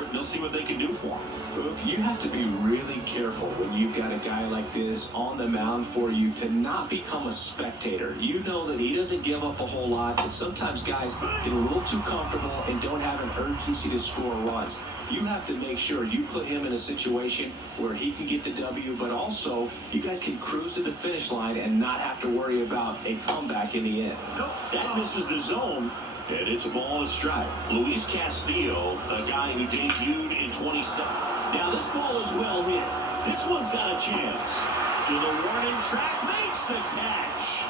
for it, and they'll see what they can do for him. Look, you have to be really careful when you've got a guy like this on the mound for you to not become a spectator. You know that he doesn't give up a whole lot, but sometimes guys get a little too comfortable and don't have an urgency to score runs. You have to make sure you put him in a situation where he can get the W, but also you guys can cruise to the finish line and not have to worry about a comeback in the end. Nope, that misses the zone. And it's a ball and a strike. Luis Castillo, a guy who debuted in 27. Now this ball is well hit. This one's got a chance. To the warning track, makes the catch.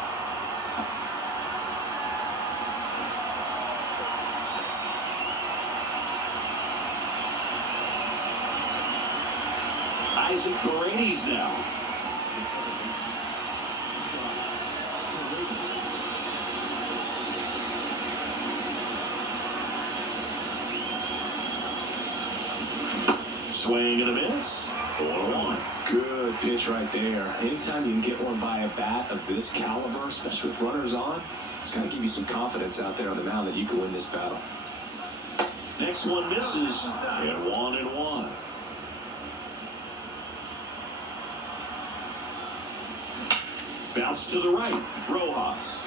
Isaac Paredes now. Swing and a miss. 1-1. Good pitch right there. Anytime you can get one by a bat of this caliber, especially with runners on, it's got to give you some confidence out there on the mound that you can win this battle. Next one misses. And 1-1. Bounce to the right. Rojas.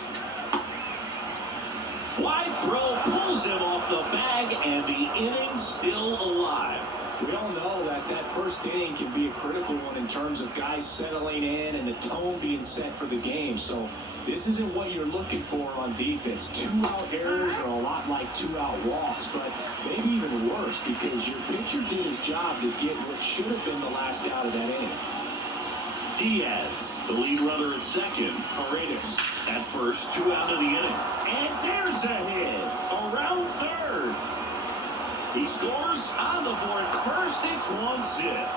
Wide throw pulls him off the bag, and the inning's still alive. We all know that that first inning can be a critical one in terms of guys settling in and the tone being set for the game. So this isn't what you're looking for on defense. 2-out errors are a lot like 2-out walks, but maybe even worse because your pitcher did his job to get what should have been the last out of that inning. Diaz, the lead runner at second. Paredes at first, 2 out of the inning. And there's a hit around third. He scores on the board first. It's 1-0.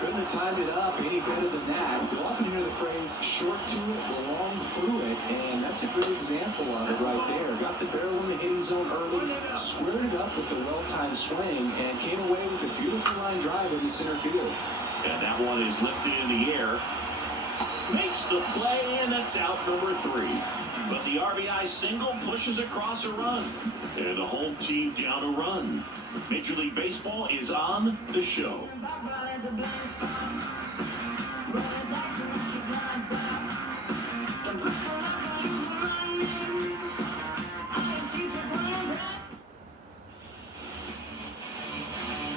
Couldn't have timed it up any better than that. You often hear the phrase short to it, long through it, and that's a good example of it right there. Got the barrel in the hitting zone early, squared it up with the well-timed swing, and came away with a beautiful line drive into center field. And that one is lifted in the air. Makes the play, and that's out number 3. But the RBI single pushes across a run. And the home team down a run. Major League Baseball is on the show.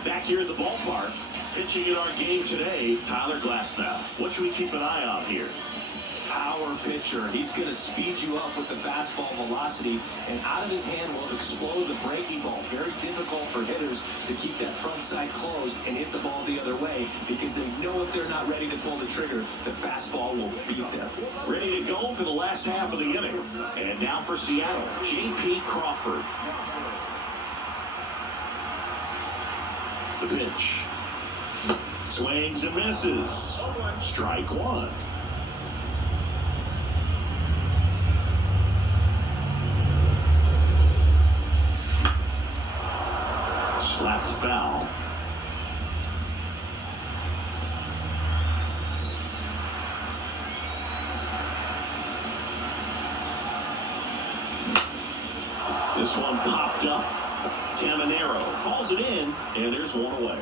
Back here at the ballpark, pitching in our game today, Tyler Glasnow. What should we keep an eye on here? Power pitcher. He's going to speed you up with the fastball velocity, and out of his hand will explode the breaking ball. Very difficult for hitters to keep that front side closed and hit the ball the other way because they know if they're not ready to pull the trigger, the fastball will beat them. Ready to go for the last half of the inning. And now for Seattle, J.P. Crawford. The pitch. Swings and misses. Strike 1. Slapped foul. This one popped up. Caminero calls it in, and there's one away.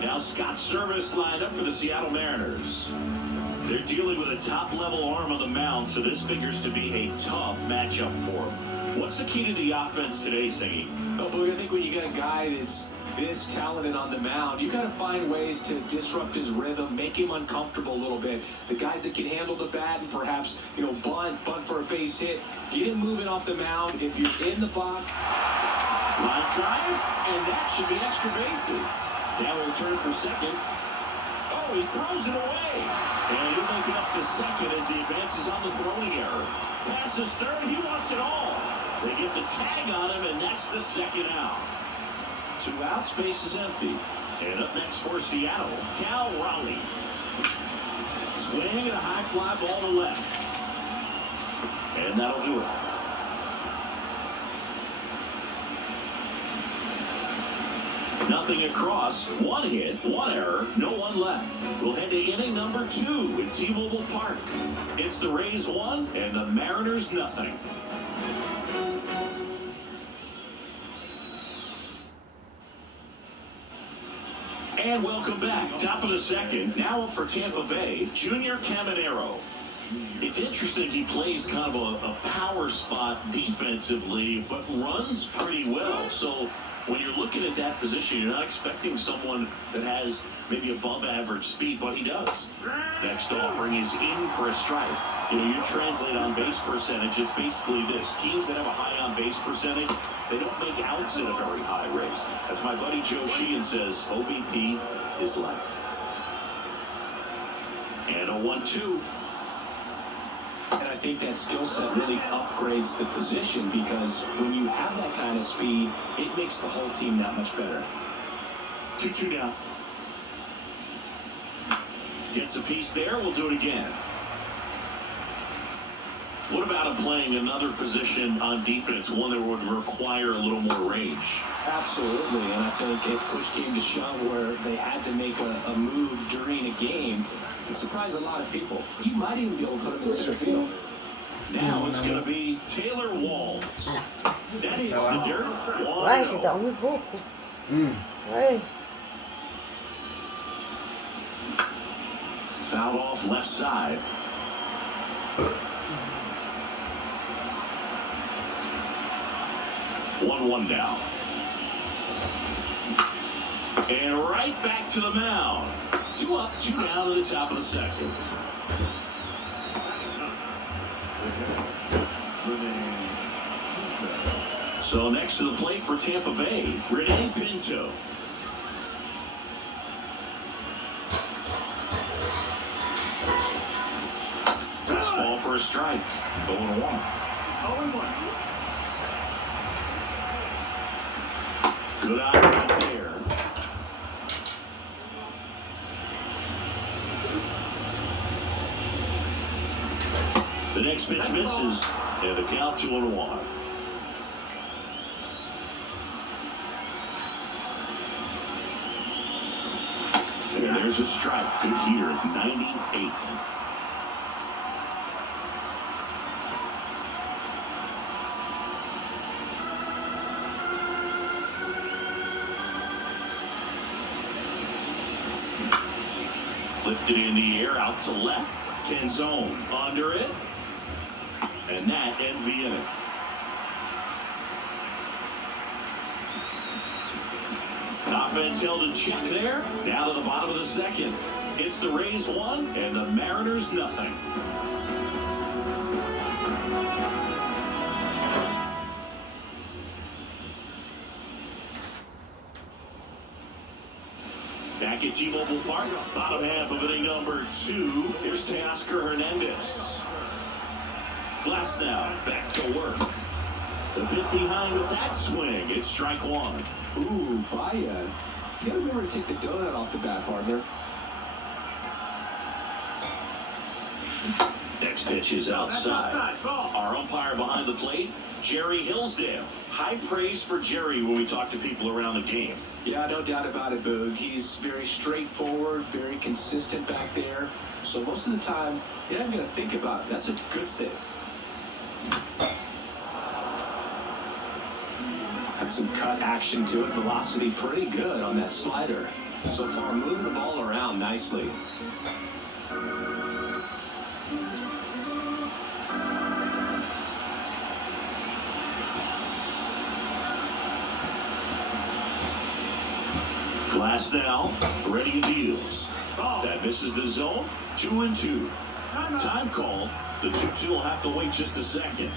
Now Scott Service lined up for the Seattle Mariners. They're dealing with a top-level arm on the mound, so this figures to be a tough matchup for them. What's the key to the offense today, Singy? Oh, boy, I think when you got a guy that's this talented on the mound, you got to find ways to disrupt his rhythm, make him uncomfortable a little bit. The guys that can handle the bat and perhaps, bunt for a base hit, get him moving off the mound. If you're in the box, line drive, and that should be extra bases. Now we'll return for second. Oh, he throws it away. And he'll make it up to second as he advances on the throwing error. Passes third, he wants it all. They get the tag on him, and that's the second out. 2 outs, base is empty. And up next for Seattle, Cal Raleigh. Swing and a high fly ball to left. And that'll do it. Nothing across, 1 hit, 1 error, no one left. We'll head to inning number 2 at T-Mobile Park. It's the Rays 1 and the Mariners nothing. And welcome back. Top of the second. Now up for Tampa Bay, Junior Caminero. It's interesting he plays kind of a power spot defensively, but runs pretty well. So when you're looking at that position, you're not expecting someone that has maybe above average speed, but he does. Next offering is in for a strike. You translate on base percentage, it's basically this. Teams that have a high on base percentage, they don't make outs at a very high rate. As my buddy Joe Sheehan says, OBP is life. And a 1-2. And I think that skill set really upgrades the position, because when you have that kind of speed, it makes the whole team that much better. 2-2 now. Gets a piece there. We'll do it again. What about him playing another position on defense, one that would require a little more range? Absolutely, and I think if push came to shove where they had to make a move during a game, it surprised a lot of people. You might even be able to put him in center field. Now it's going to be Taylor Walls. That hits the dirt. Vai, se dá pouco. Vai. Fouled off left side. 1-1 now. And right back to the mound. 2 up, 2 down to the top of the second. So next to the plate for Tampa Bay, Rene Pinto. Fastball for a strike. 0-1. 0-1. Good eye right there. The next pitch misses, and the count 2-1. And there's a strike. Good here at 98. Lifted in the air, out to left. Canzone under it. And that ends the inning. Offense held in check there. Down to the bottom of the second. It's the Rays 1 and the Mariners nothing. Back at T-Mobile Park, bottom half of inning number 2. Here's Teoscar Hernandez. Glass now, back to work. The bit behind with that swing. It's strike 1. Ooh, Baya. You gotta remember to take the donut off the bat, partner. Next pitch is outside. Our umpire behind the plate, Jerry Hillsdale. High praise for Jerry when we talk to people around the game. Yeah, no doubt about it, Boog. He's very straightforward, very consistent back there. So most of the time, you're not going to think about it. That's a good thing. Had some cut action to it. Velocity pretty good on that slider. So far, moving the ball around nicely. Glass now, ready and deals. That misses the zone. 2-2. Time called. The 2-2 will have to wait just a second.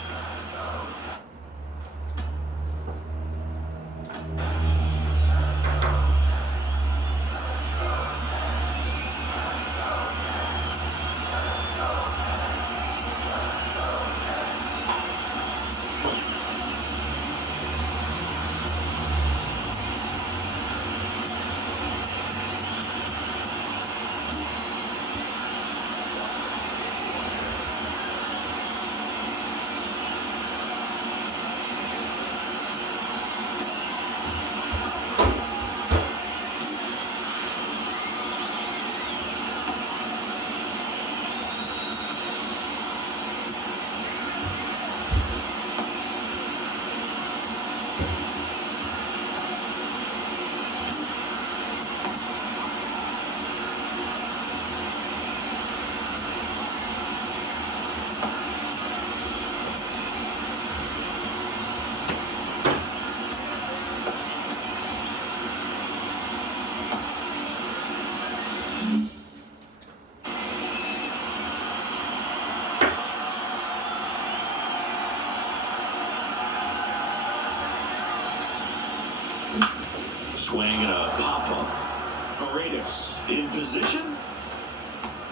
In position.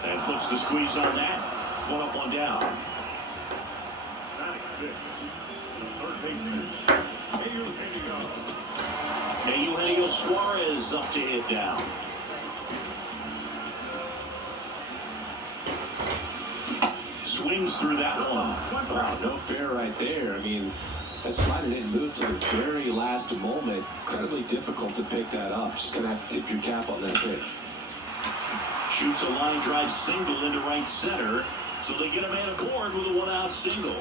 And puts the squeeze on that. One up, one down. Eugenio Suarez up to hit down. Swings through that one. Wow, no fair right there. I mean, that slider didn't move to the very last moment. Incredibly difficult to pick that up. Just going to have to tip your cap on that pitch. Shoots a line drive single into right center. So they get a man aboard with a one-out single.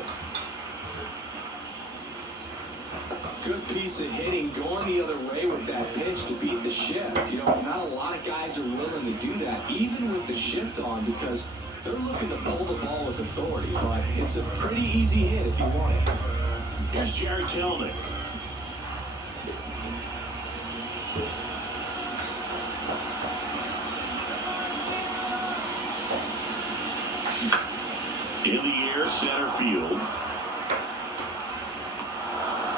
Good piece of hitting, going the other way with that pitch to beat the shift. You know, not a lot of guys are willing to do that, even with the shift on, because they're looking to pull the ball with authority. But it's a pretty easy hit if you want it. Here's Jared Kelnick. In the air, center field.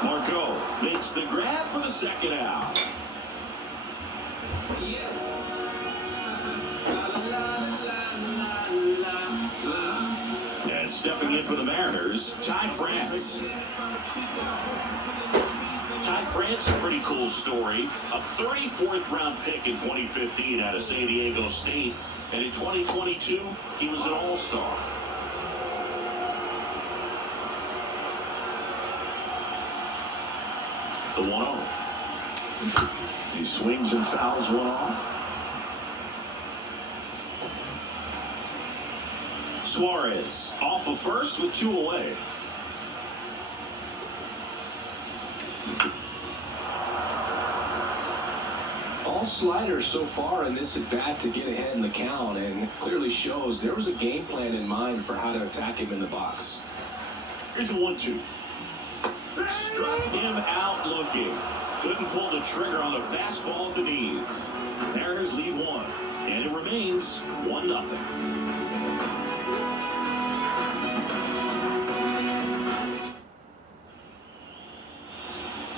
Marco makes the grab for the second out. And stepping in for the Mariners, Ty France. Ty France, a pretty cool story. A 34th round pick in 2015 out of San Diego State. And in 2022, he was an all-star. The 1-0. He swings and fouls one off. Suarez off of first with 2 away. All sliders so far in this at bat to get ahead in the count, and clearly shows there was a game plan in mind for how to attack him in the box. Here's a 1-2. Struck him out looking. Couldn't pull the trigger on the fastball at the knees. Mariners lead 1, and it remains 1-0.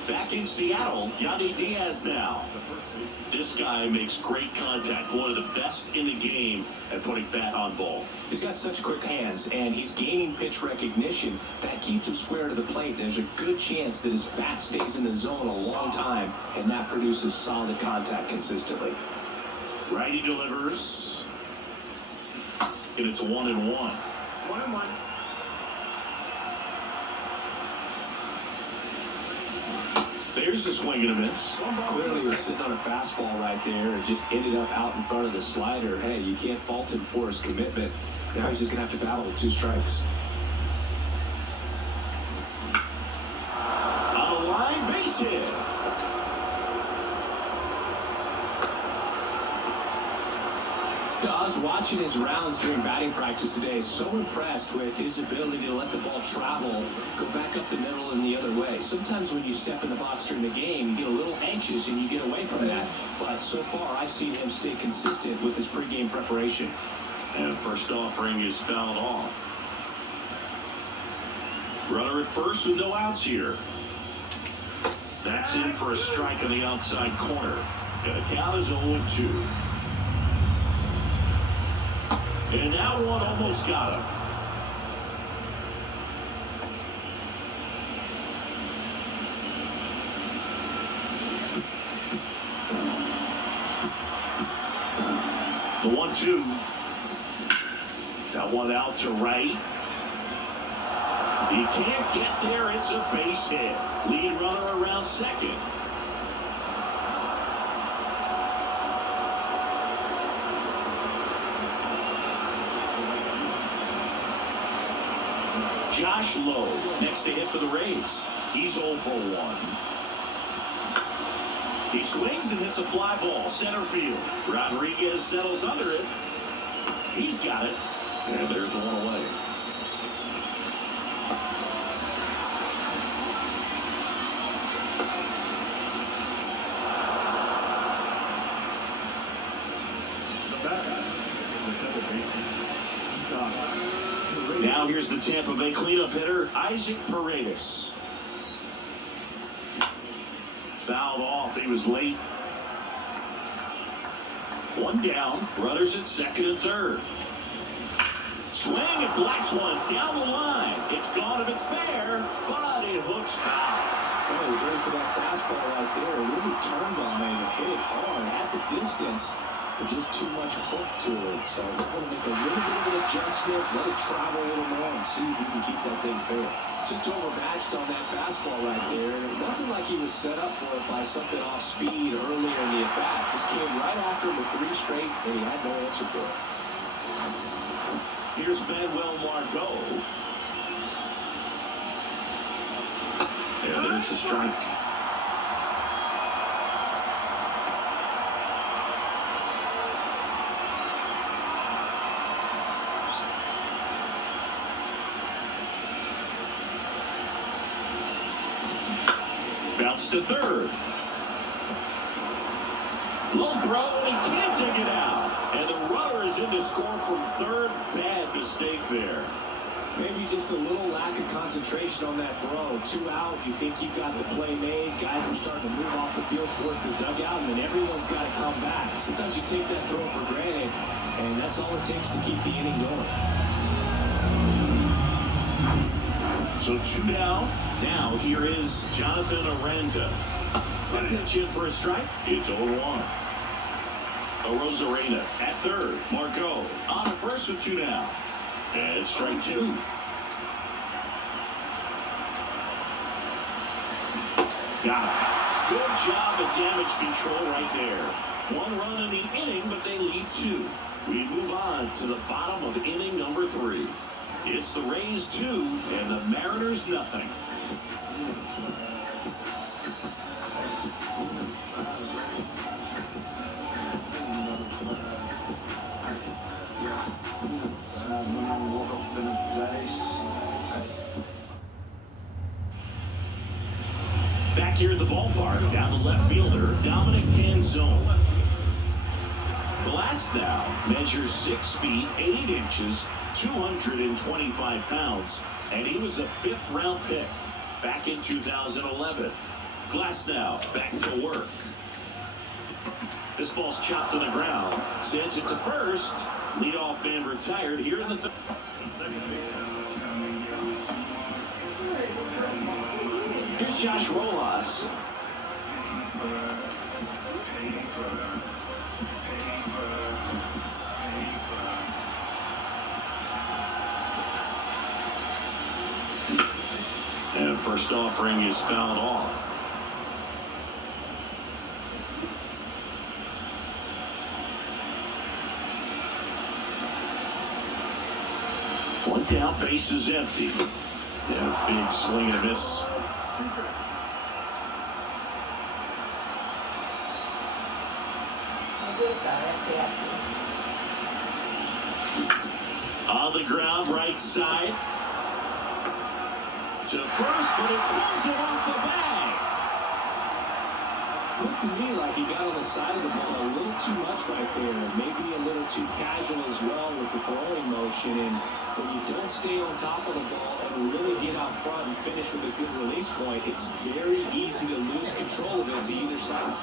Back in Seattle, Yandy Diaz now. This guy makes great contact. One of the best in the game at putting bat on ball. He's got such quick hands, and he's gaining pitch recognition. That keeps him square to the plate. There's a good chance that his bat stays in the zone a long time, and that produces solid contact consistently. Righty delivers. And it's 1-1. 1-1. There's the swing and a miss. Clearly he was sitting on a fastball right there and just ended up out in front of the slider. Hey, you can't fault him for his commitment. Now he's just going to have to battle with 2 strikes. On the line, base hit. I was watching his rounds during batting practice today. So impressed with his ability to let the ball travel, go back up the middle and the other way. Sometimes when you step in the box during the game, you get a little anxious and you get away from that. But so far, I've seen him stay consistent with his pregame preparation. And first offering is fouled off. Runner at first with no outs here. That's in for a strike on the outside corner. And the count is 0-2. And that one almost got him. The 1-2. That one out to right. He can't get there. It's a base hit. Lead runner around second. Josh Lowe next to hit for the Rays. He's 0 for 1. He swings and hits a fly ball center field. Rodriguez settles under it. He's got it. And there's one away. Now here's the Tampa Bay cleanup hitter, Isaac Paredes. Fouled off. He was late. 1-0 One down, runners at second and third. Swing and blast one down the line. It's gone if it's fair, but it hooks foul. Well, he was ready for that fastball right there. Really turned on it and hit it hard at the distance. But just too much hook to it. So we're going to make a little bit of an adjustment, let it travel a little more, and see if we can keep that thing fair. Just overmatched on that fastball right there. And it wasn't like he was set up for it by something off speed earlier in the at-bat. Just came right after him with 3 straight, and he had no answer for it. Here's Manuel Margot. And there's the strike. Bounce to third. Low throw, and he can't take it out. And the runner is in to score from third. Bad mistake there. Maybe just a little lack of concentration on that throw. 2 out, you think you've got the play made. Guys are starting to move off the field towards the dugout, and then everyone's got to come back. Sometimes you take that throw for granted, and that's all it takes to keep the inning going. So 2 down. Now here is Jonathan Aranda. One pitch in for a strike. It's 0-1. Rosarena at third. Margot on at first with 2 down. And strike 2. Got it. Good job of damage control right there. 1 run in the inning, but they lead 2. We move on to the bottom of inning number 3. It's the Rays 2 and the Mariners nothing. Back here at the ballpark, down the left fielder, Dominic Canzone. Glasnow measures 6 feet 8 inches, 225 pounds, and he was a 5th-round pick back in 2011. Glasnow back to work. This ball's chopped to the ground. Sends it to first. Leadoff man retired here in the third. Here's Josh Rojas. And first offering is fouled off. One down, base is empty. Yeah, big swing and a miss. On the ground, right side. To first, but it pulls it off the bag. Looked to me like he got on the side of the ball a little too much right there. Maybe a little too casual as well with the throwing motion. And when you don't stay on top of the ball and really get out front and finish with a good release point, it's very easy to lose control of it to either side.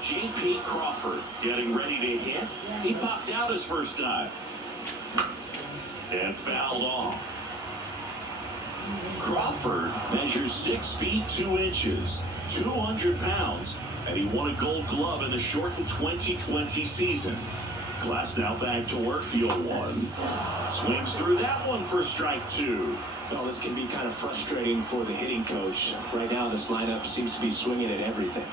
J.P. Crawford getting ready to hit. He popped out his first time. And fouled off. Crawford measures 6 feet 2 inches, 200 pounds, and he won a Gold Glove in the shortened 2020 season. Glasnow back to work, the 0-1. Swings through that one for strike 2. Well, this can be kind of frustrating for the hitting coach. Right now, this lineup seems to be swinging at everything.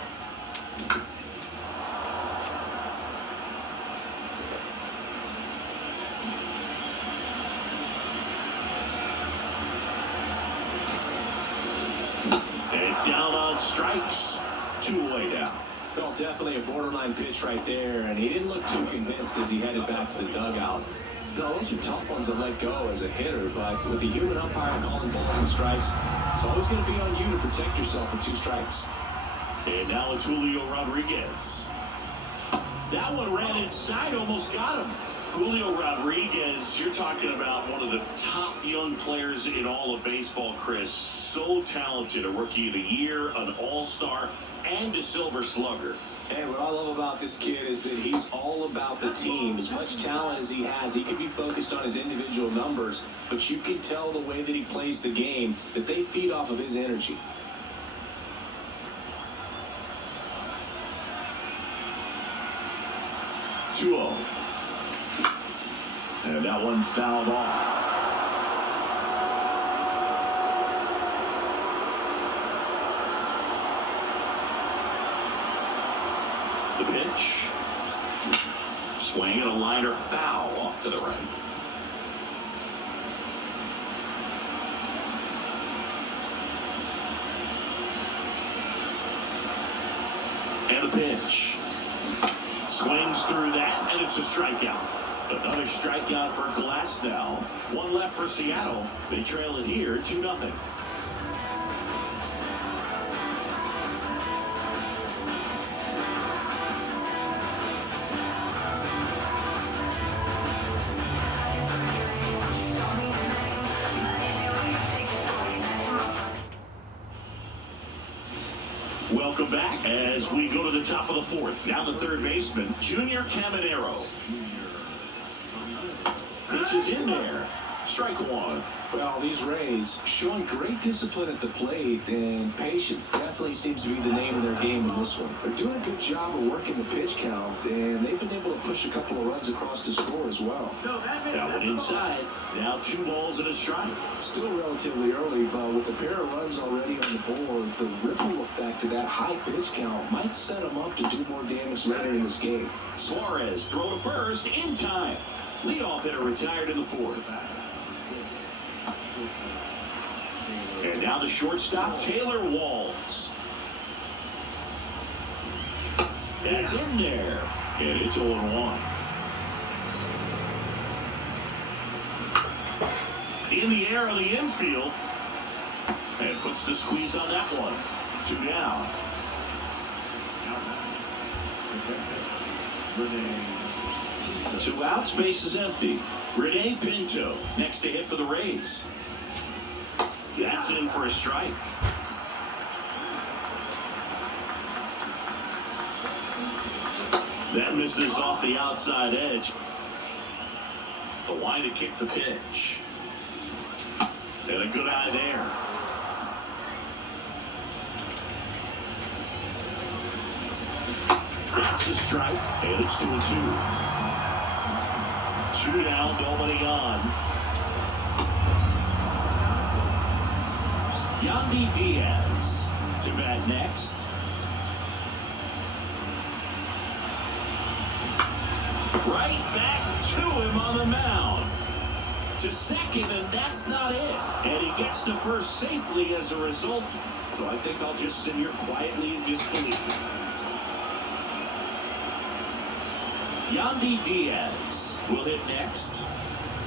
Down on strikes, 2 away now. Well, definitely a borderline pitch right there, and he didn't look too convinced as he headed back to the dugout. No, those are tough ones to let go as a hitter, but with the human umpire calling balls and strikes, it's always going to be on you to protect yourself with 2 strikes. And now it's Julio Rodriguez. That one ran inside, almost got him. Julio Rodriguez, you're talking about one of the top young players in all of baseball, Chris. So talented, a Rookie of the Year, an All-Star, and a Silver Slugger. And what I love about this kid is that he's all about the team. As much talent as he has, he can be focused on his individual numbers, but you can tell the way that he plays the game that they feed off of his energy. And that one fouled off. The pitch. Swing and a liner foul off to the right. And the pitch. Swings through that, and it's a strikeout. Another strikeout for Glass now. One left for Seattle. They trail it here 2-0. Welcome back as we go to the top of the fourth. Now the third baseman, Junior Caminero. Pitch is in there. Strike one. Well, these Rays showing great discipline at the plate, and patience definitely seems to be the name of their game in this one. They're doing a good job of working the pitch count, and they've been able to push a couple of runs across to score as well. That one inside. Now 2 balls and a strike. Still relatively early, but with a pair of runs already on the board, the ripple effect of that high pitch count might set them up to do more damage later in this game. Suarez throw to first in time. Leadoff hitter retired in the fourth. And now the shortstop, Taylor Walls. That's in there. And it's 0-1. In the air of the infield. And puts the squeeze on that one. 2 down. 2 outs, base is empty. Rene Pinto next to hit for the Rays. That's in for a strike. That misses off the outside edge. The line to kick the pitch. And a good eye there. That's a strike, and it's 2-2. 2 down, nobody on. Yandy Diaz to bat next. Right back to him on the mound. To second, and that's not it. And he gets to first safely as a result. So I think I'll just sit here quietly and disbelieve. Yandy Diaz will hit next.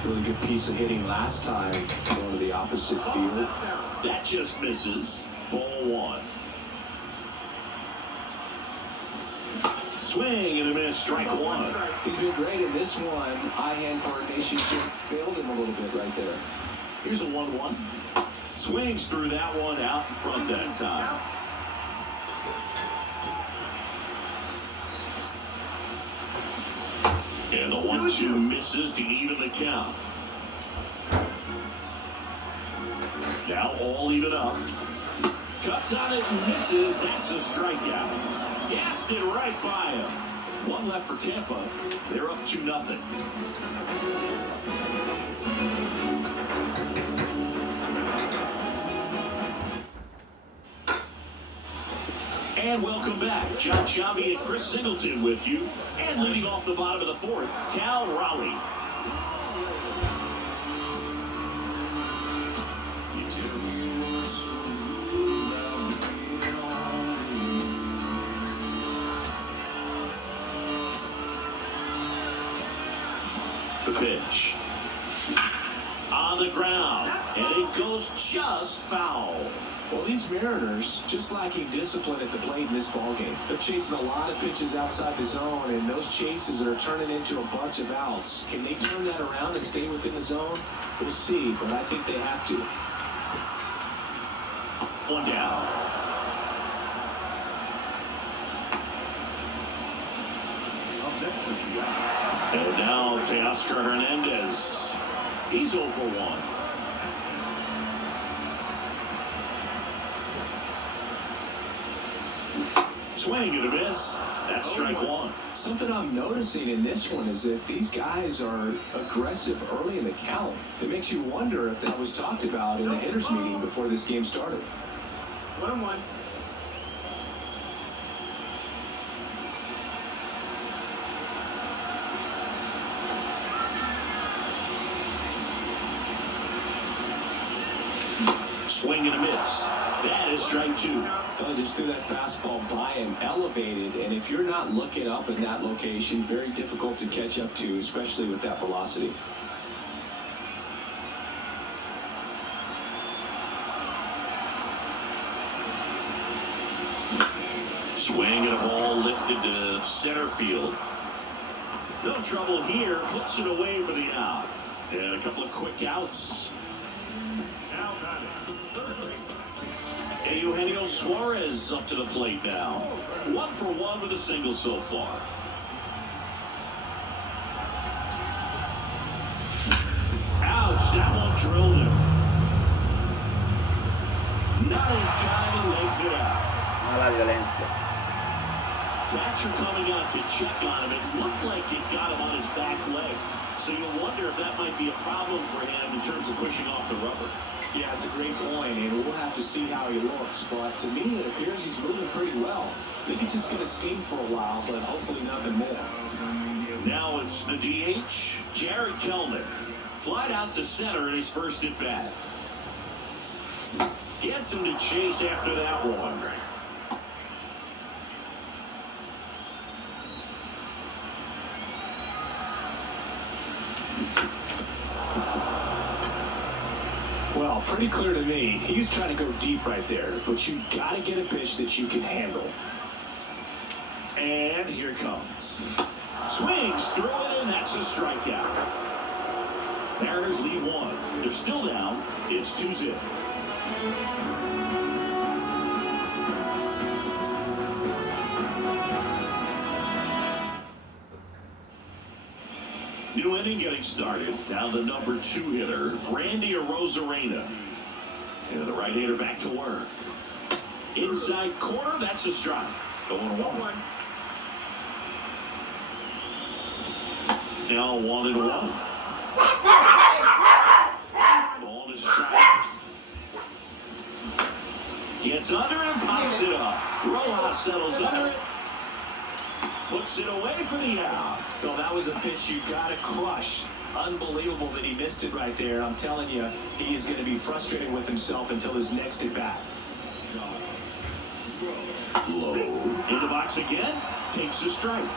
Really good piece of hitting last time, going to the opposite field. That just misses. Ball 1. Swing and a miss, strike 1. He's been great in this one. Eye-hand coordination just failed him a little bit right there. Here's a 1-1. Swings through that one out in front that time. And the 1-2 misses to even the count. Now all even up. Cuts on it and misses. That's a strikeout. Gassed it right by him. 1 left for Tampa. They're up 2-0. And welcome back. John Chavi and Chris Singleton with you. And leading off the bottom of the fourth, Cal Raleigh. The pitch. On the ground. And it goes just foul. Well, these Mariners just lacking discipline at the plate in this ballgame. They're chasing a lot of pitches outside the zone, and those chases are turning into a bunch of outs. Can they turn that around and stay within the zone? We'll see, but I think they have to. 1 down. Teoscar Hernandez. He's 0 for 1. Swing and a miss. That's strike one. Something I'm noticing in this one is that these guys are aggressive early in the count. It makes you wonder if that was talked about in the hitters meeting before this game started. 1-1. Swing and a miss. That is strike two. Well, just threw that fastball by and elevated, and if you're not looking up in that location, very difficult to catch up to, especially with that velocity. Swing and a ball lifted to center field. No trouble here. Puts it away for the out. And a couple of quick outs. Now batting, third base. Eugenio Suarez up to the plate now. 1 for 1 with a single so far. Ouch, that one drilled him. Not in time, and legs it out. Mala violencia. Catcher coming out to check on him. It looked like it got him on his back leg. So you wonder if that might be a problem for him in terms of pushing off the rubber. Yeah, it's a great point, and we'll have to see how he looks. But to me, it appears he's moving pretty well. I think it's just going to steam for a while, but hopefully nothing more. Now it's the DH, Jared Kelnick. Flied out to center in his first at bat. Gets him to chase after that one. Well, pretty clear to me, he was trying to go deep right there, but you got to get a pitch that you can handle. And here it comes. Swings through it, and that's a strikeout. Mariners lead one. They're still down. It's 2-0. New inning getting started. Down the number 2 hitter, Randy Arozarena. And the right-hander back to work. Inside corner, that's a strike. Going 1-1. Now 1-1. Ball to strike. Gets under and pops it up. Rojas settles under it. Puts it away for the out. Well, that was a pitch you got to crush. Unbelievable that he missed it right there. I'm telling you, he is going to be frustrated with himself until his next at bat. Low. In the box again. Takes a strike.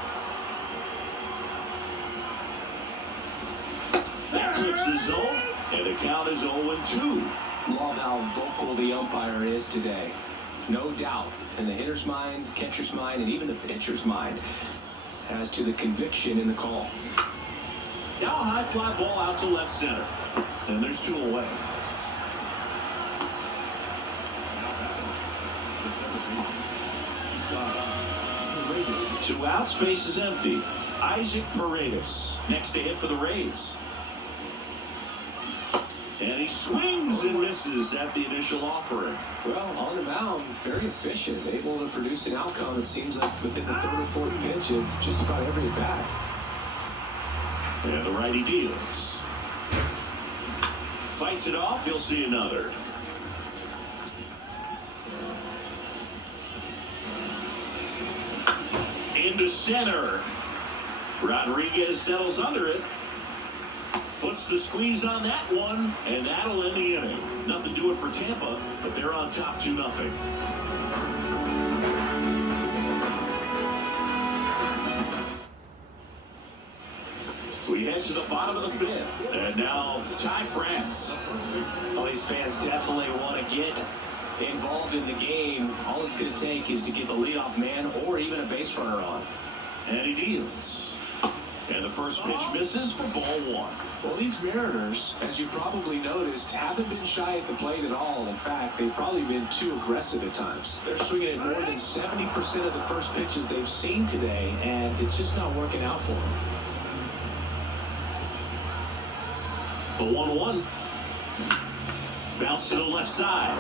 That clips the zone. And the count is 0-2. Love how vocal the umpire is today. No doubt. In the hitter's mind, catcher's mind, and even the pitcher's mind as to the conviction in the call. Now a high fly ball out to left center. And there's 2 away. Two outs, base is empty. Isaac Paredes next to hit for the Rays. And he swings and misses at the initial offering. Well, on the mound, very efficient, able to produce an outcome, it seems like, within the third or fourth pitch of just about every at-bat. And the righty deals. Fights it off, he'll see another. Into center. Rodriguez settles under it. Puts the squeeze on that one, and that'll end the inning. Nothing to it for Tampa, but they're on top 2-0. We head to the bottom of the 5th, and now Ty France. Well, these fans definitely want to get involved in the game. All it's going to take is to get the leadoff man or even a base runner on. And he deals. And the first pitch misses for ball 1. Well, these Mariners, as you probably noticed, haven't been shy at the plate at all. In fact, they've probably been too aggressive at times. They're swinging at more than 70% of the first pitches they've seen today, and it's just not working out for them. The 1-1. Bounce to the left side.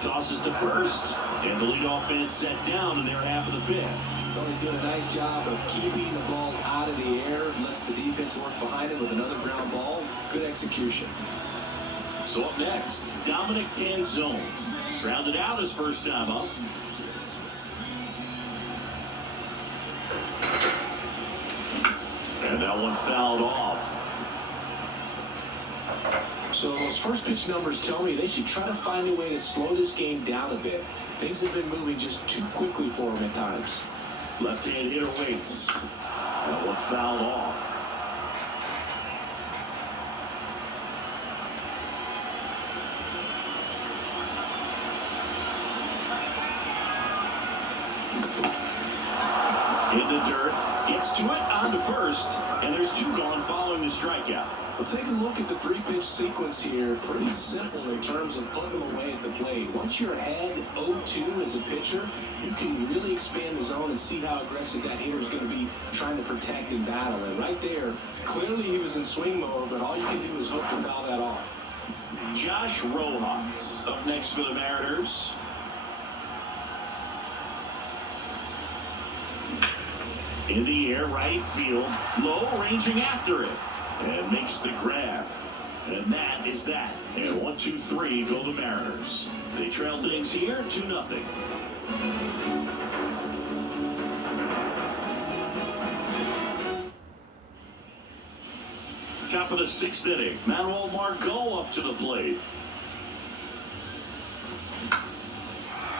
Tosses to first. And the leadoff man set down in their half of the fifth. Well, he's doing a nice job of keeping the ball out of the air. Lets the defense work behind him with another ground ball. Good execution. So up next, Dominic Canzone. Grounded out his first time up. And that one fouled off. So those first pitch numbers tell me they should try to find a way to slow this game down a bit. Things have been moving just too quickly for him at times. Left-hand hitter waits. That one fouled off. In the dirt, gets to it on the first, and there's two gone following the strikeout. Well, take a look at the three-pitch sequence here. Pretty simple in terms of putting them away at the plate. Once you're ahead 0-2 as a pitcher, you can really expand the zone and see how aggressive that hitter is going to be trying to protect and battle. And right there, clearly he was in swing mode, but all you can do is hope to foul that off. Josh Rojas up next for the Mariners. In the air, right field, low, ranging after it, and makes the grab. And that is that. And 1-2-3 go the Mariners. They trail things here 2-0. Top of the sixth inning, Manuel Margot up to the plate.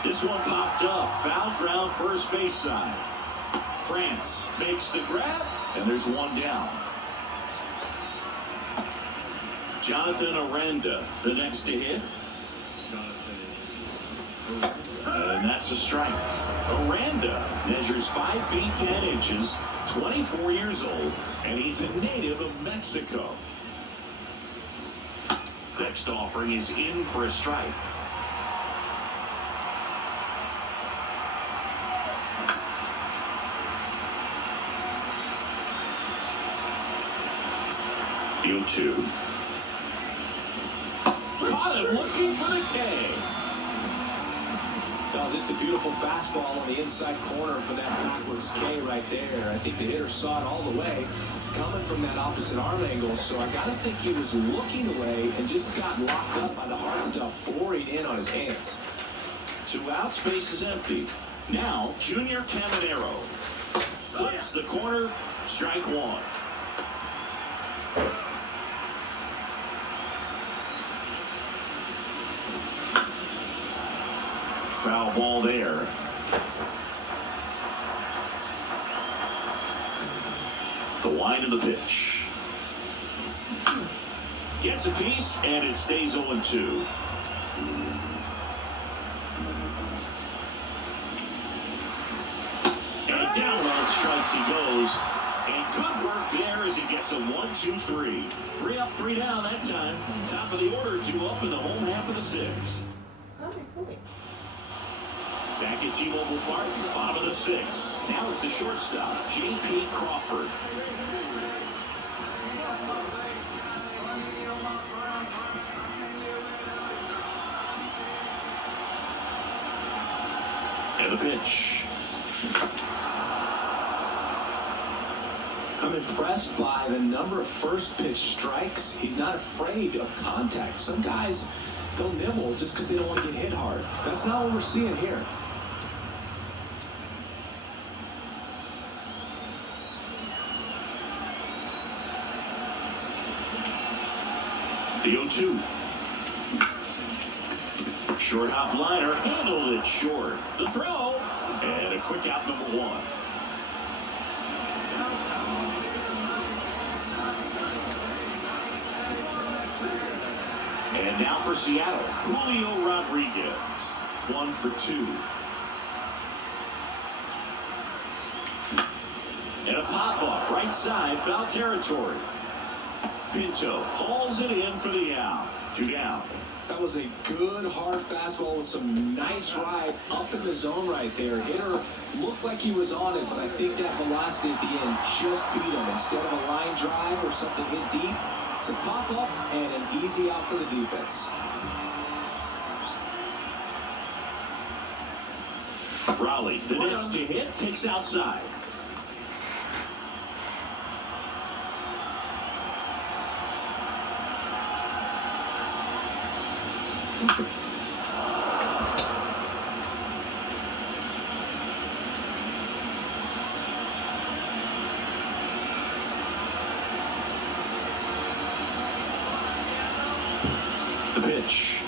This one popped up, foul ground first base side. France makes the grab, and there's one down. Jonathan Aranda, the next to hit. And that's a strike. Aranda measures 5 feet 10 inches, 24 years old, and he's a native of Mexico. Next offering is in for a strike. The 0-2. Caught him looking for the K. That was just a beautiful fastball on the inside corner for that backwards K right there. I think the hitter saw it all the way coming from that opposite arm angle, so I got to think he was looking away and just got locked up by the hard stuff boring in on his hands. 2 outs, base is empty. Now, Junior Caminero clips the corner, strike one. Foul ball there. The wind of the pitch. Gets a piece, and it stays 0-2. And down on strikes he goes. And good work there as he gets a 1-2-3. 3 up, 3 down that time. Top of the order, 2 up in the home half of the sixth. Back at T-Mobile Park, bottom of the sixth. Now it's the shortstop, J.P. Crawford. And the pitch. I'm impressed by the number of first pitch strikes. He's not afraid of contact. Some guys, they'll nibble just because they don't want to get hit hard. That's not what we're seeing here. The 0-2. Short hop liner, handled it short. The throw, and a quick out number 1. And now for Seattle, Julio Rodriguez. 1 for 2. And a pop-up, right side, foul territory. Pinto hauls it in for the out. 2 down. That was a good, hard fastball with some nice ride up in the zone right there. Hitter looked like he was on it, but I think that velocity at the end just beat him. Instead of a line drive or something hit deep, it's a pop-up and an easy out for the defense. Raleigh, the next to hit, takes outside. The pitch.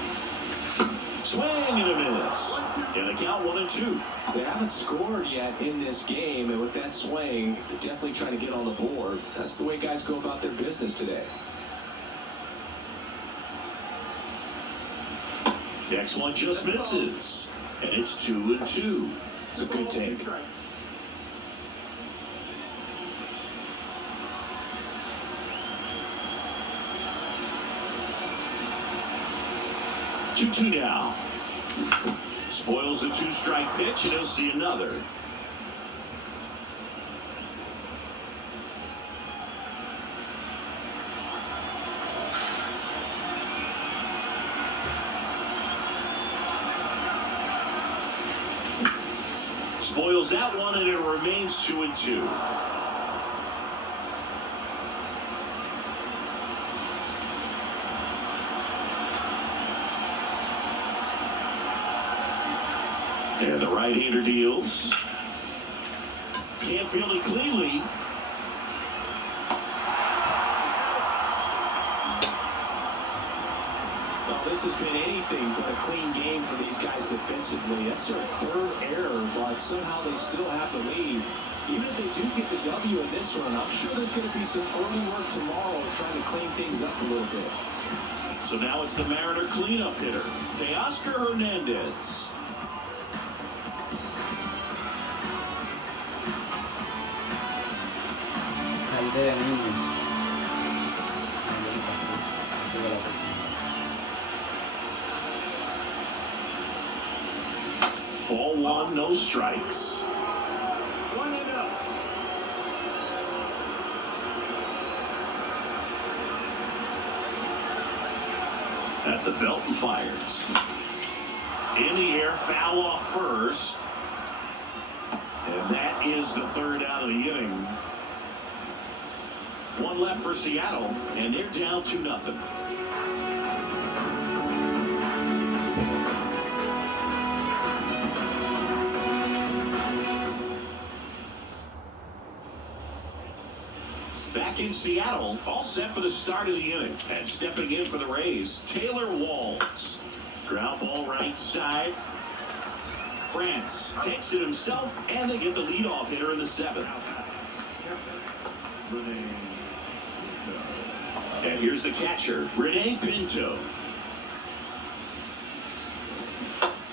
Swing and a miss. And the count 1-2. They haven't scored yet in this game, and with that swing, they're definitely trying to get on the board. That's the way guys go about their business today. Next one just misses. And it's 2-2. It's a good take. 2-2 now. Spoils the 2-strike pitch, and he'll see another. Spoils that one, and it remains 2-2. And the right-hander deals. Can't field it cleanly. Well, this has been anything but a clean game for these guys defensively. That's their third error, but somehow they still have the lead. Even if they do get the W in this one, I'm sure there's going to be some early work tomorrow trying to clean things up a little bit. So now it's the Mariner cleanup hitter, Teoscar Hernandez. Aldea Niños. Ball 1, no strikes. 1-0. At the belt and fires. In the air, foul off first. And that is the third out of the inning. One left for Seattle, and they're down 2-0. Back in Seattle, all set for the start of the inning. And stepping in for the Rays, Taylor Walls. Ground ball right side. France takes it himself, and they get the leadoff hitter in the 7th. And here's the catcher, Rene Pinto.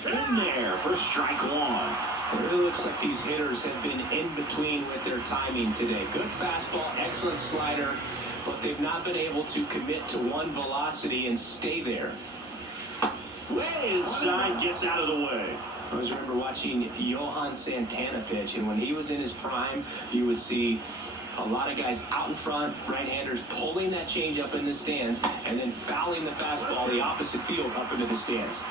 In there for strike 1. It really looks like these hitters have been in between with their timing today. Good fastball, excellent slider, but they've not been able to commit to one velocity and stay there. Way inside, gets out of the way. I always remember watching Johan Santana pitch, and when he was in his prime, you would see a lot of guys out in front, right-handers pulling that change up in the stands, and then fouling the fastball the opposite field up into the stands.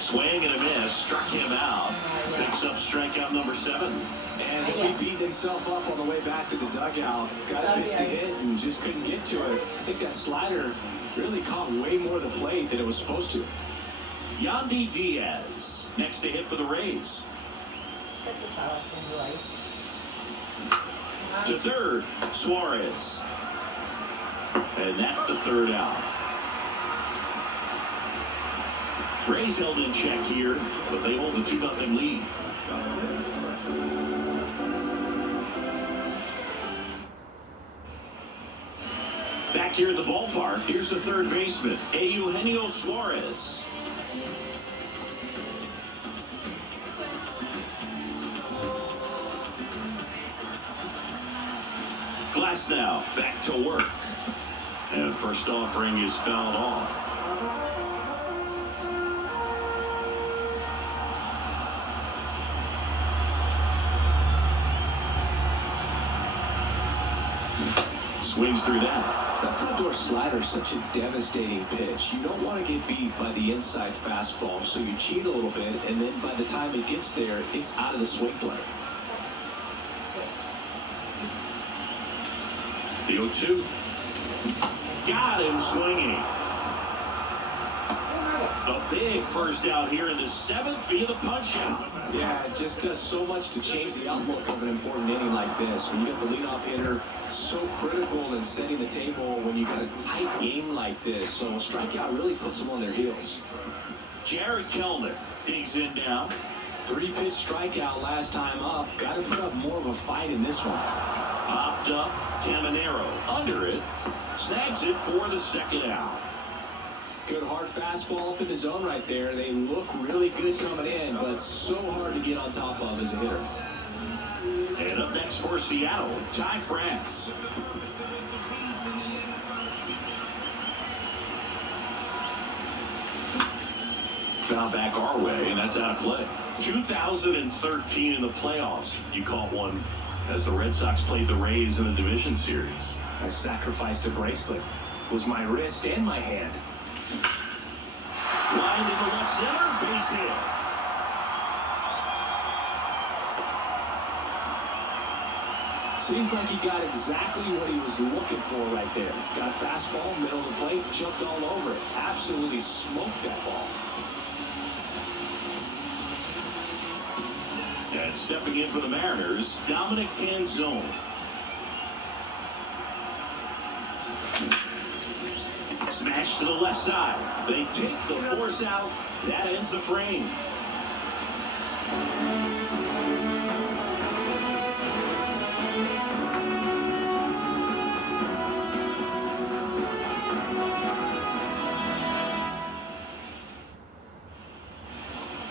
Swing and a miss, struck him out. Picks up strikeout number 7. And he'll be beating himself up on the way back to the dugout. Got a pitch to hit and just couldn't get to it. I think that slider really caught way more of the plate than it was supposed to. Yandy Diaz, next to hit for the Rays. To third, Suarez. And that's the third out. Rays held in check here, but they hold a 2-0 lead. Back here at the ballpark. Here's the third baseman, Eugenio Suarez. Glass now back to work. And first offering is fouled off. Swings through that. That front door slider is such a devastating pitch. You don't want to get beat by the inside fastball, so you cheat a little bit, and then by the time it gets there, it's out of the swing play. The 0-2. Got him swinging. A big first out here in the 7th via the punch out. Yeah, it just does so much to change the outlook of an important inning like this. When you got the leadoff hitter, so critical in setting the table when you got a tight game like this. So a strikeout really puts them on their heels. Jared Kellner digs in now. 3-pitch strikeout last time up. Got to put up more of a fight in this one. Popped up, Caminero under it. Snags it for the second out. Good hard fastball up in the zone right there. They look really good coming in, but so hard to get on top of as a hitter. And up next for Seattle, Ty France. Foul back our way, and that's out of play. 2013 in the playoffs. You caught one as the Red Sox played the Rays in the division series. I sacrificed a bracelet. It was my wrist and my hand. Line to the left center, base hit. Seems like he got exactly what he was looking for right there. Got a fastball, middle of the plate, jumped all over it. Absolutely smoked that ball. And stepping in for the Mariners, Dominic Canzone. Smash to the left side. They take the force out. That ends the frame.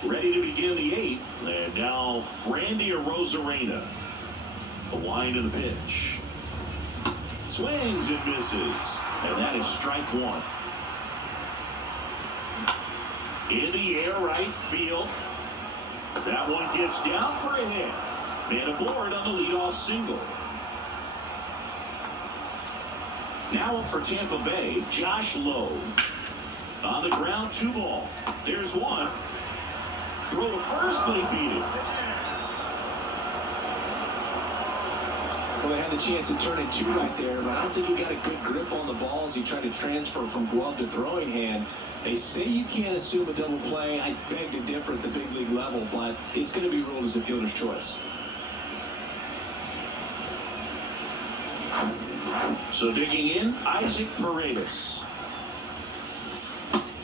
Ready to begin the 8th. And now Randy Arozarena. The line of the pitch. Swings and misses. And that is strike one. In the air, right field. That one gets down for a hit. And aboard on the leadoff single. Now up for Tampa Bay, Josh Lowe. On the ground, 2 ball. There's one. Throw to first, but he beat it. Well, they had the chance to turn it 2 right there, but I don't think he got a good grip on the ball as he tried to transfer from glove to throwing hand. They say you can't assume a double play. I beg to differ at the big league level, but it's going to be ruled as a fielder's choice. So digging in, Isaac Paredes.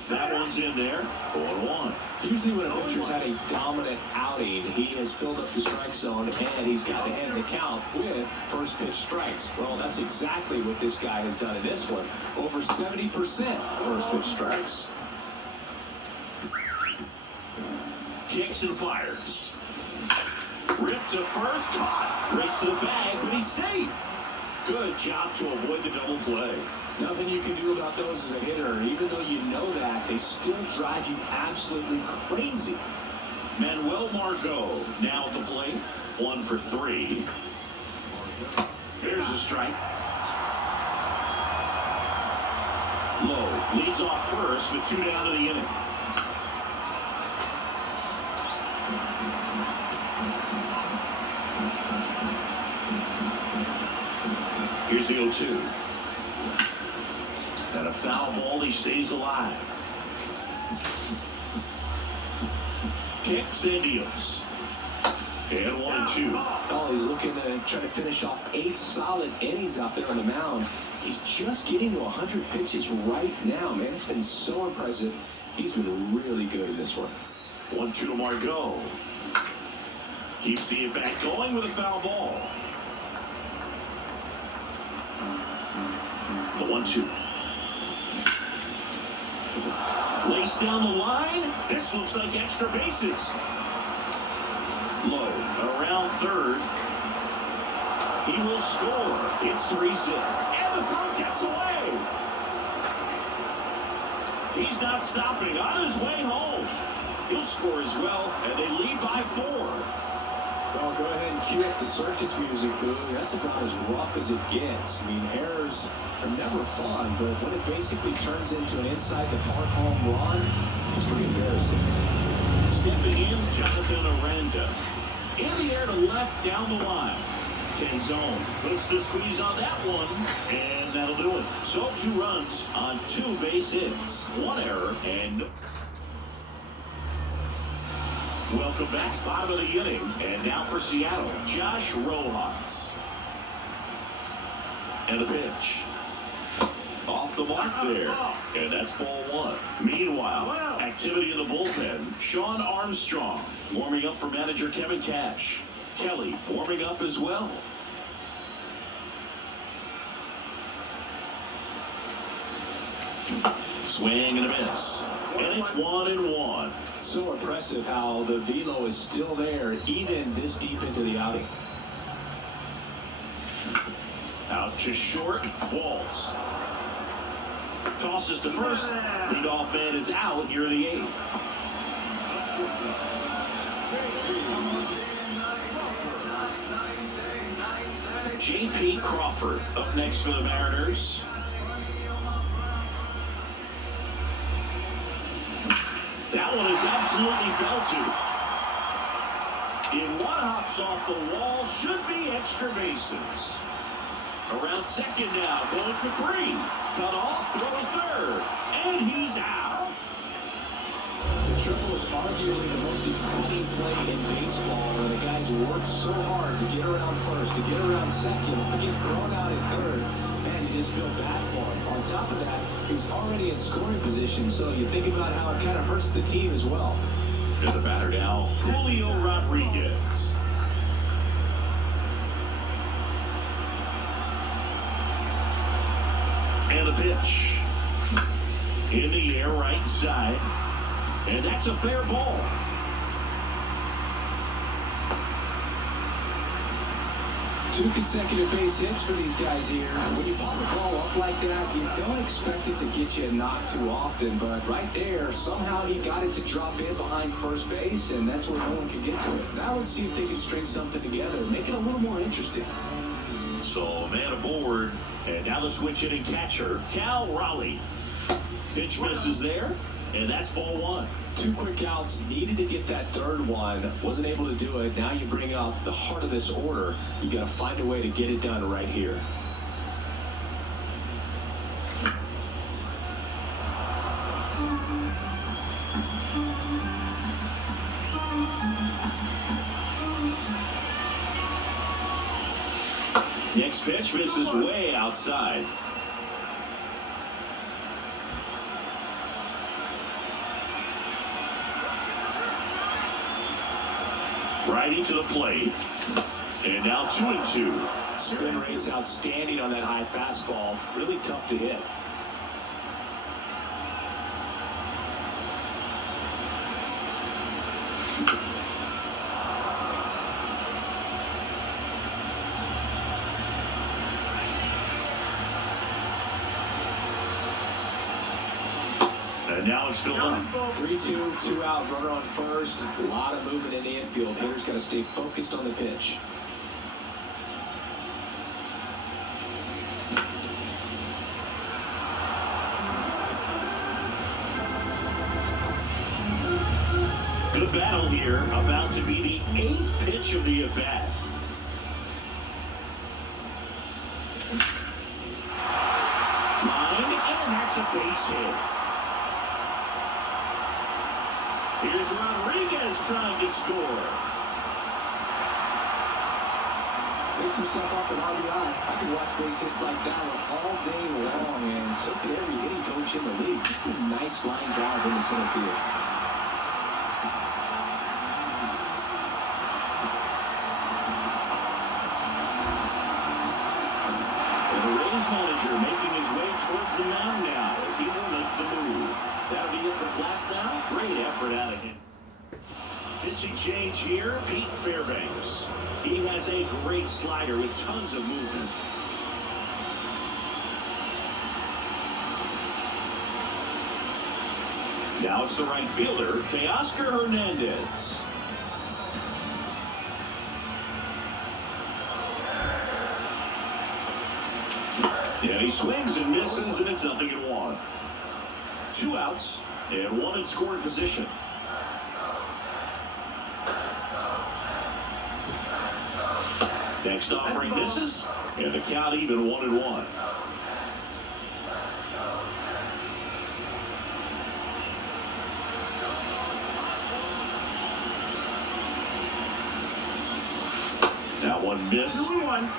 That one's in there, 0-1. Usually when a pitcher's had a dominant outing, he has filled up the strike zone and he's got ahead in the count with first pitch strikes. Well, that's exactly what this guy has done in this one. Over 70% first pitch strikes. Kicks and fires. Ripped to first, caught. Race to the bag, but he's safe. Good job to avoid the double play. Nothing you can do about those as a hitter. Even though you know that, they still drive you absolutely crazy. Manuel Margot now at the plate. 1 for 3. Here's a strike. Lowe leads off first with 2 down to the inning. Here's the 0-2. And a foul ball, he stays alive. Kicks and deals. And 1-2. Oh, he's looking to try to finish off 8 solid innings out there on the mound. He's just getting to 100 pitches right now, man. It's been so impressive. He's been really good in this one. 1-2 to Margot. Keeps the at-bat going with a foul ball. The 1-2. Laced down the line. This looks like extra bases. Low around third. He will score. It's 3-0. And the throw gets away. He's not stopping. On his way home. He'll score as well, and they lead by 4. Well, go ahead and cue up the circus music, Boo. That's about as rough as it gets. I mean, errors are never fun, but when it basically turns into an inside-the-park home run, it's pretty embarrassing. Stepping in, Jonathan Aranda. In the air to left, down the line. Canzone puts the squeeze on that one, and that'll do it. So 2 runs on 2 base hits. 1 error, and welcome back, bottom of the inning. And now for Seattle, Josh Rojas. And the pitch. Off the mark there. And that's ball 1. Meanwhile, activity in the bullpen. Sean Armstrong warming up for manager Kevin Cash. Kelly warming up as well. Swing and a miss. And it's 1-1. So impressive how the velo is still there even this deep into the outing. Out to short. Walls. Tosses to first. Leadoff man is out here in the 8th. J.P. Crawford up next for the Mariners. That one is absolutely belted. In one hops off the wall, should be extra bases. Around second now, going for 3. Cut off, throw to third, and he's out. The triple is arguably the most exciting play in baseball, and the guys work so hard to get around first, to get around second, to get thrown out at third. Man, you just feel bad for him. On top of that, he's already in scoring position, so you think about how it kind of hurts the team as well. To the batter now, Julio Rodriguez. And the pitch. In the air, right side. And that's a fair ball. Two consecutive base hits for these guys here. When you pop a ball up like that, you don't expect it to get you a knock too often, but right there, somehow he got it to drop in behind first base, and that's where no one could get to it. Now let's see if they can string something together, make it a little more interesting. So, man aboard, and now the switch hitting catcher, Cal Raleigh. Pitch misses there, and that's ball 1. 2 quick outs, needed to get that third one, wasn't able to do it. Now you bring up the heart of this order. You got to find a way to get it done right here. Next pitch misses way outside. Righty to the plate. And now 2-2. Spin rate's outstanding on that high fastball. Really tough to hit. And now it's filled up. 3-2, 2 out, runner on first. A lot of movement in the infield. Hitters got to stay focused on the pitch. Good battle here, about to be the 8th pitch of the at-bat. Line, and that's a base hit. Here's Rodriguez trying to score. Makes himself off an RBI. I could watch base hits like that one all day long, and so could every hitting coach in the league. Just a nice line drive in the center field. And the Rays manager making his way towards the mound now as he will make the move. That'll be it for Glass now. Great effort out of him. Pitching change here, Pete Fairbanks. He has a great slider with tons of movement. Now it's the right fielder, Teoscar Hernandez. And he swings and misses, and it's 0-1. 2 outs and 1 in scoring position. Next offering misses, and the count even 1-1. That one missed. 2-1.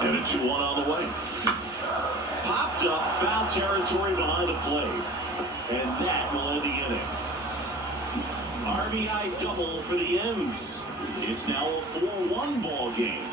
And a 2-1 on the way. Popped up, foul territory behind the plate. And that will end the inning. RBI double for the M's. It's now a 4-1 ball game.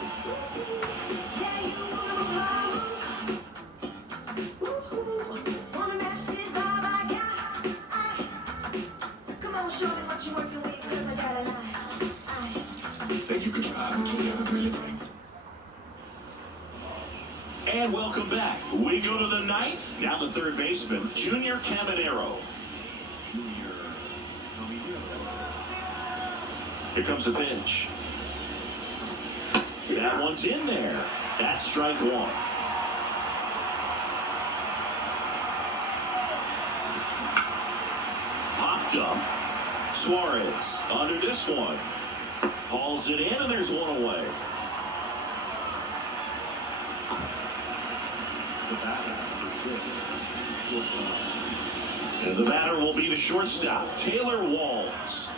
And welcome back. We go to the ninth. Now the third baseman, Junior Caminero. Here comes the pitch. That one's in there. That's strike 1. Popped up. Suarez under this one. Hauls it in, and there's 1 away. And the batter will be the shortstop, Taylor Walls.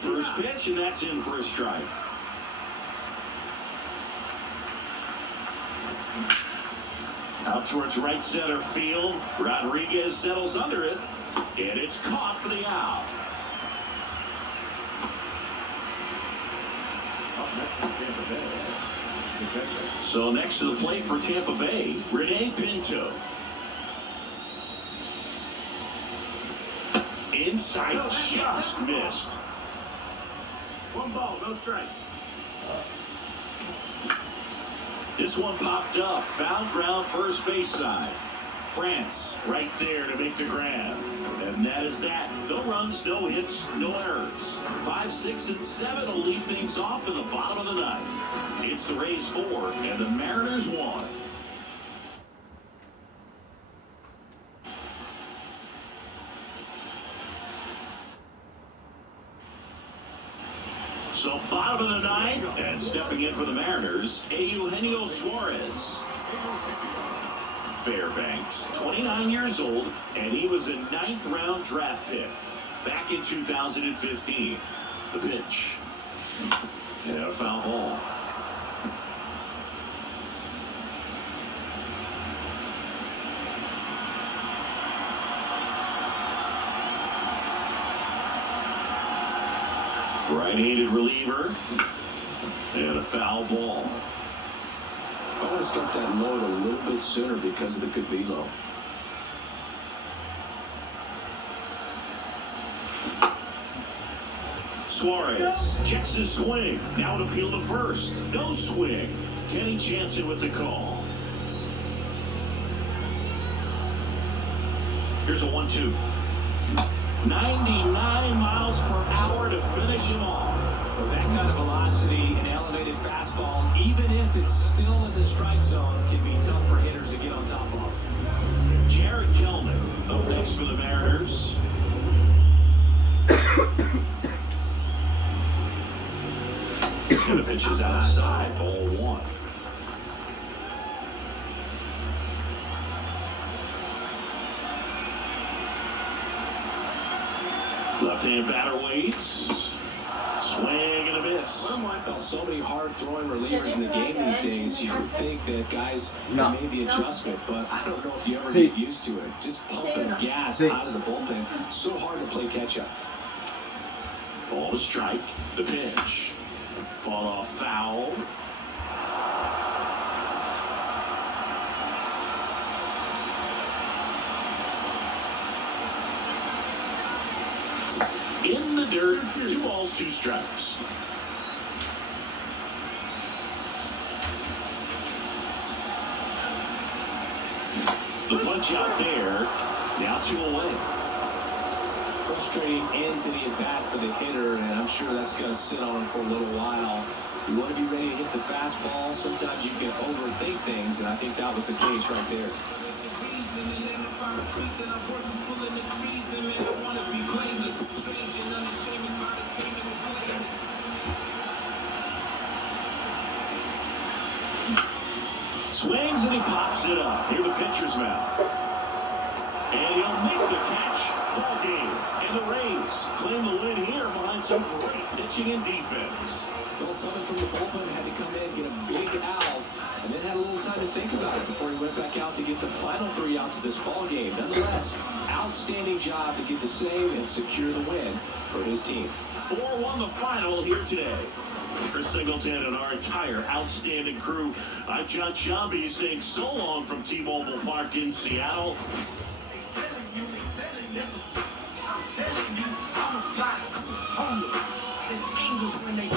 First pitch, and that's in for a strike. Out towards right center field. Rodriguez settles under it, and it's caught for the out. So next to the plate for Tampa Bay, Rene Pinto. Inside, just missed. 1 ball, no strike. This one popped up, foul ground first base side. France right there to make the grab. And that is that. No runs, no hits, no errors. 5, 6, and 7 will leave things off in the bottom of the ninth. It's the Rays 4 and the Mariners 1. So bottom of the ninth, and stepping in for the Mariners, Eugenio Suarez. Fairbanks, 29 years old, and he was a 9th-round draft pick back in 2015. The pitch. And a foul ball. Right-handed reliever. And a foul ball. I want to start that load a little bit sooner because of the good velo. Suarez checks his swing. Now an appeal to first. No swing. Kenny Jansen with the call. Here's a 1-2. 99 miles per hour to finish him off. With that kind of velocity, an elevated fastball, even if it's still in the strike zone, can be tough for hitters to get on top of. Jared Kelman up next for the Mariners. And the pitch is outside, ball 1. Left-hand batter waits. Swing and a miss. Well, so many hard-throwing relievers in the game these days, you would think that guys have made the adjustment, but I don't know if you ever get used to it. Just pumping gas out of the bullpen. So hard to play catch-up. Ball to strike. The pitch. Fall off foul. In the dirt. 2 balls, 2 strikes. The punch out there. Now 2 away. Frustrating end to the at-bat for the hitter, and I'm sure that's going to sit on him for a little while. You want to be ready to hit the fastball. Sometimes you can overthink things, and I think that was the case right there. Swings and he pops it up. Here the pitcher's mound. And he'll make the catch. Ball game. And the Rays claim the win here behind some great pitching and defense. Well, someone from the bullpen had to come in, get a big out, and then had a little time to think about it before he went back out to get the final 3 outs of this ball game. Nonetheless, outstanding job to get the save and secure the win for his team. 4-1 the final here today. For Singleton and our entire outstanding crew, I'm John Shambi saying so long from T-Mobile Park in Seattle. They selling, listen. I'm telling you, I'm a fly homeless. And angels when they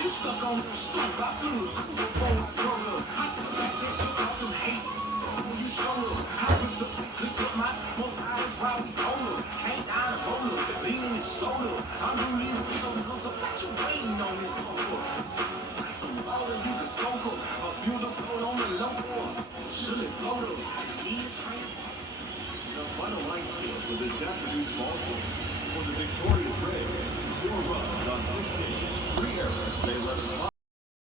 just stuck on the stoop, I flew before I grow up. I took that shit off and hate. When you show up, I took the click up my both eyes while we hold up. Can't die to hold up, lean in the shoulder. I'm really so what you waiting on this for? Like some water you can soak up. A beautiful on the local. Should it float up? The final line score for this afternoon's ball game. For the victorious Rays, 4 runs on 6 hits, 3 errors, they led